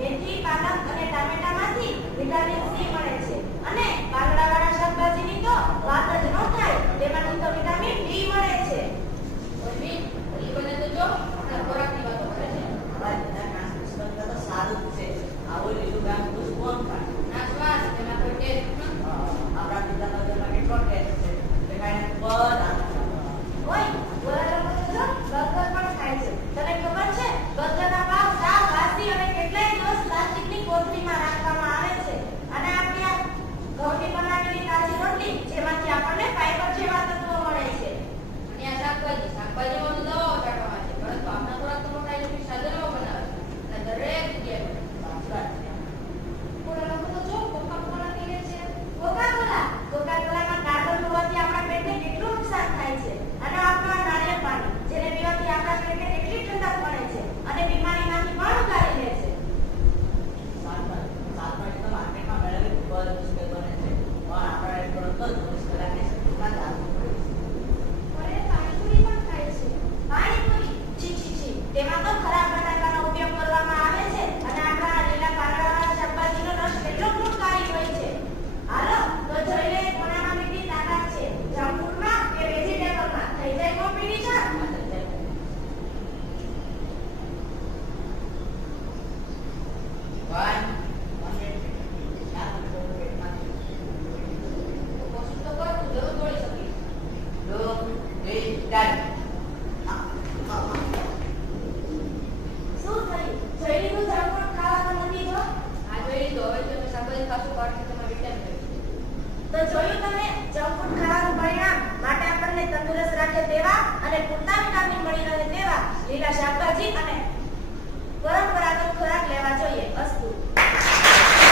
મેથી પાલક અને ટામેટામાંથી vitamin Dale,